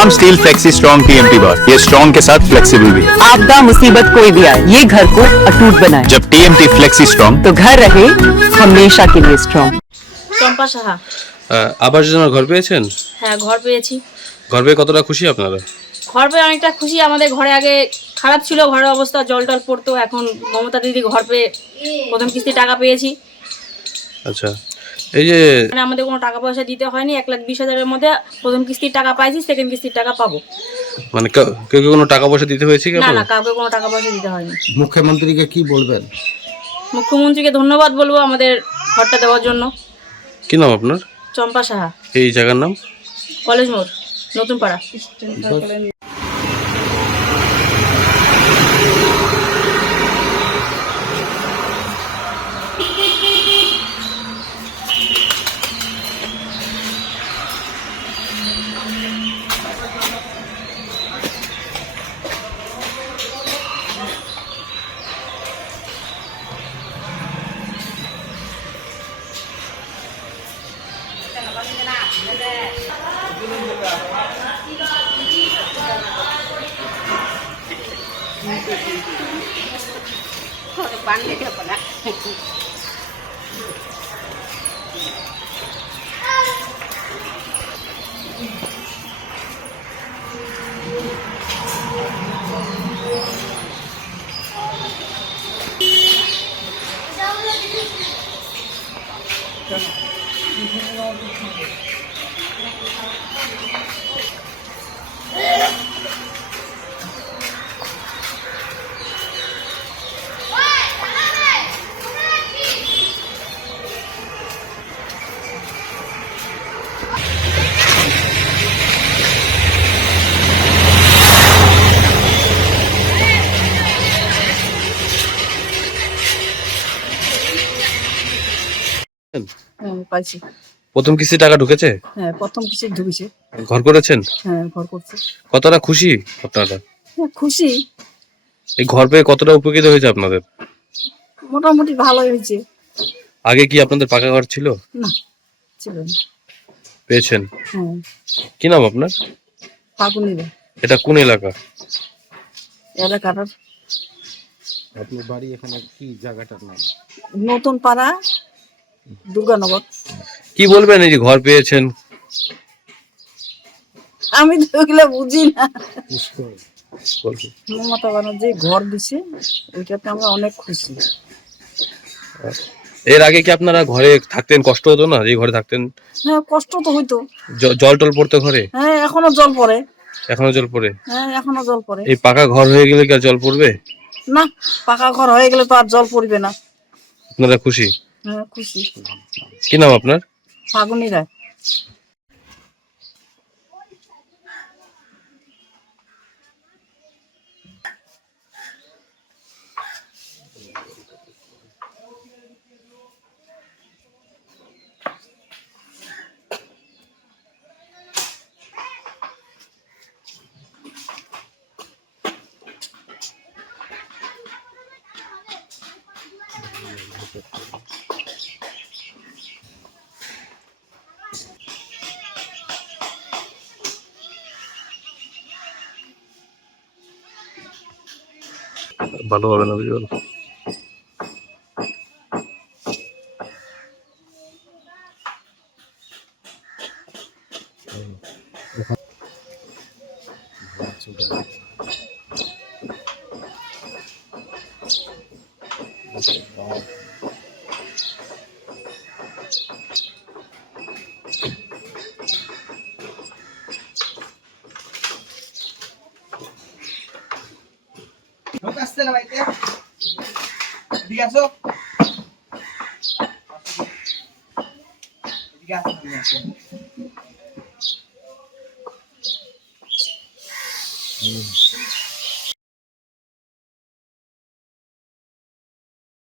नाम steel flexi strong TMT बार, ये strong के साथ फ्लेक्सिबल भी है। आपदा मुसीबत कोई भी आए, ये घर को अटूट बनाए। जब टीएमटी फ्लेक्सी स्ट्रॉन्ग तो घर रहे हमेशा के लिए स्ट्रॉन्ग। চম্পা সাহা। আবাস যোজনার ঘর পেয়েছেন? হ্যাঁ, ঘর পেয়েছি। ঘর পেয়ে কতটা খুশি আপনারা? ঘর পেয়ে অনেকটা খুশি। আমাদের ঘরে আগে খারাপ ছিল, ঘরের অবস্থা জল টল পড়তো। এখন মমতা দিদি ঘর পেয়ে প্রথম কিস্তি টাকা পেয়েছি। আচ্ছা, এই যে মানে আমাদের কোনো টাকা পয়সা দিতে হয়নি। 1,20,000-এর মধ্যে প্রথম কিস্তির টাকা পাইছি, সেকেন্ড কিস্তির টাকা পাবো। মানে কেউ কোনো টাকা পয়সা দিতে হয়েছে কি না আপনার? না, কাউকে কোনো টাকা পয়সা দিতে হয়নি। মুখ্যমন্ত্রীকে কি বলবেন? মুখ্যমন্ত্রীকে ধন্যবাদ বলবো আমাদের ঘরটা দেওয়ার জন্য। কি নাম আপনার? চম্পা সাহা, এই জায়গার নাম? কলেজ মোড়, নতুন পাড়া। হ্যাঁ, পাইছি। প্রথম কিস্তি টাকা ঢুকেছে? হ্যাঁ, প্রথম কিস্তি ঢুকেছে। ঘর করেছেন? হ্যাঁ, ঘর করছে। কতটা খুশি আপনারা? হ্যাঁ, খুশি। এই ঘর পেয়ে কতটা উপকৃত হয়েছে আপনাদের? মোটামুটি ভালোই হয়েছে। আগে কি আপনাদের পাকা ঘর ছিল? না, ছিল না। পেয়েছেন? হ্যাঁ, কি নাম আপনার? ফাগুনিরা এটা কোন এলাকা? এলাকাটার আপনার বাড়ি এখানে কি জায়গাটার নাম? নতুন পাড়া, দুর্গানগর। কি বলবেন এই যে ঘর পেয়েছেন? আমি তো ওগুলো বুঝি না। বলবেন। মমতা ব্যানার্জি ঘর দিছে, ওইটাতে আমরা অনেক খুশি। এর আগে কি আপনারা ঘরে থাকতেন, কষ্ট হতো না যে ঘরে থাকতেন? হ্যাঁ, কষ্ট তো হইতো। জল টল পড়তো ঘরে? হ্যাঁ, এখনো জল পড়ে। এখনো জল পড়ে? হ্যাঁ, এখনো জল পড়ে। এই পাকা ঘর হয়ে গেলে কি আর জল পড়বে? না, পাকা ঘর হয়ে গেলে তো আর জল পড়বে না। আপনারা খুশি? হ্যাঁ, খুশি। কি নাম আপনার? ফাগুনিরা। ভালো হবে না বুঝল? আসছে না ভাইতে ঠিক আছো ঠিক আছে